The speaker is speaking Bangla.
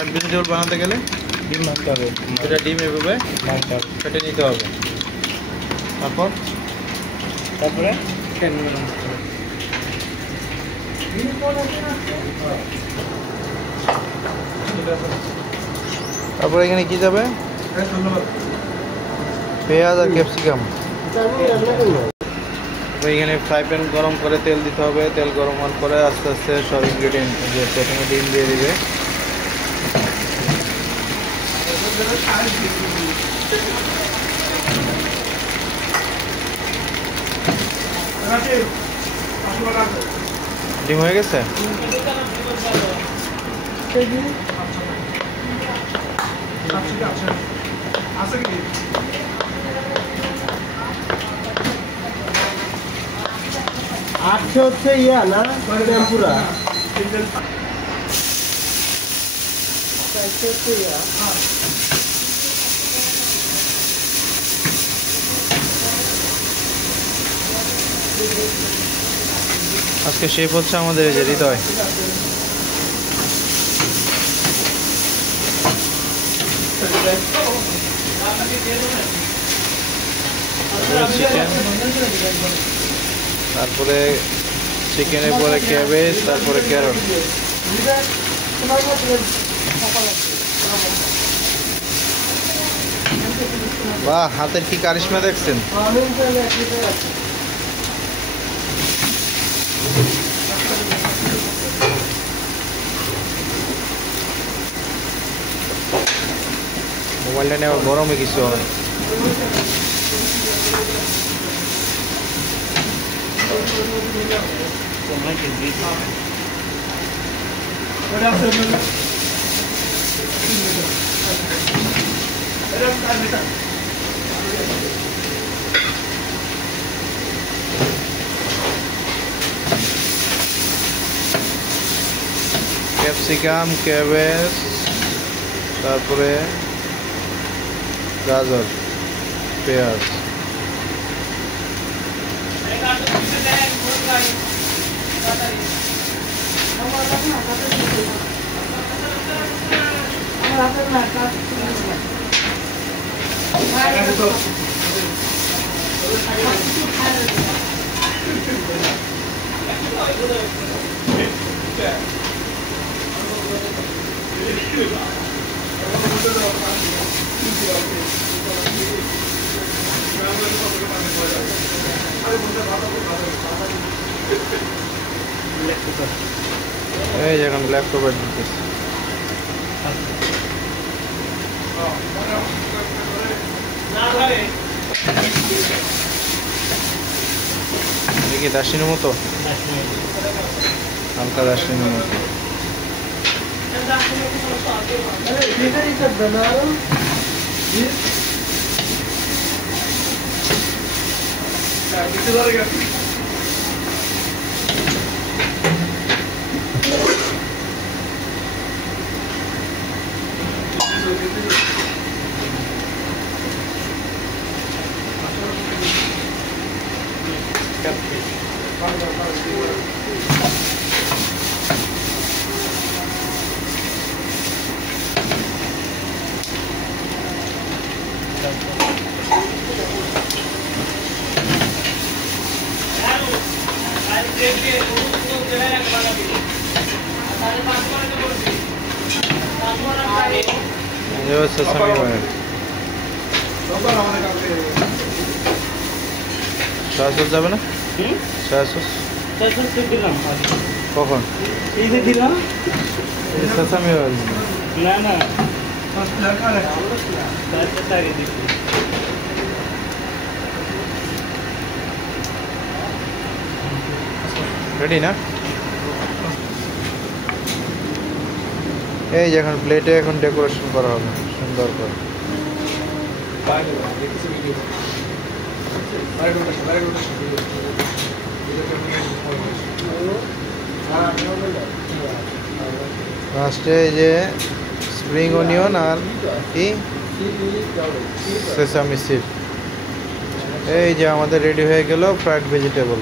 ফ্রাইড ভেজিটেবল বানাতে গেলে ডিম ভাজতে হবে, এটা ডিম এভাবে ভাজতে হবে, কেটে নিতে হবে। তারপরে তারপরে এখানে কি যাবে? পেঁয়াজ আর ক্যাপসিকাম। এখানে ফ্রাই প্যান গরম করে তেল দিতে হবে। তেল গরম হওয়ার পরে আস্তে আস্তে সব ইনগ্রিডিয়েন্ট, যে প্রথমে ডিম দিয়ে দিবে, ডিম হয়ে গেছে। আজকে হচ্ছে ইয়া না টেম্পুরা, আজকে শেফ হচ্ছে আমাদের এই যে হৃদয়। চিকেন, তারপরে চিকেনের পরে ক্যাবেজ, তারপরে ক্যারট। বাহ, হাতের কি কারিশমা দেখছেন। মোবাইলটা নিয়ে আবার গরমে কিছু হয়। ক্যাপসিকাম, ক্যাবেজ, তারপরে গাজর, পেঁয়াজ। এই যে এখন ব্ল্যাক পেপার দিতেছি। দেখি দাসিনের মতো, হালকা দাসিনের মতো। সেসামি অয়েল, সয়া সস যাবে না? সয়া সস দিলাম কখন? এই যে দিলাম, সেসামি অয়েল না না রেডি না? এই যে এখন প্লেটে এখন ডেকোরেশন করা হবে সুন্দর করে। লাস্টে এই যে স্প্রিং অনিয়ন আর কি সেসামি সিড। এই যে আমাদের রেডি হয়ে গেল ফ্রাইড ভেজিটেবল।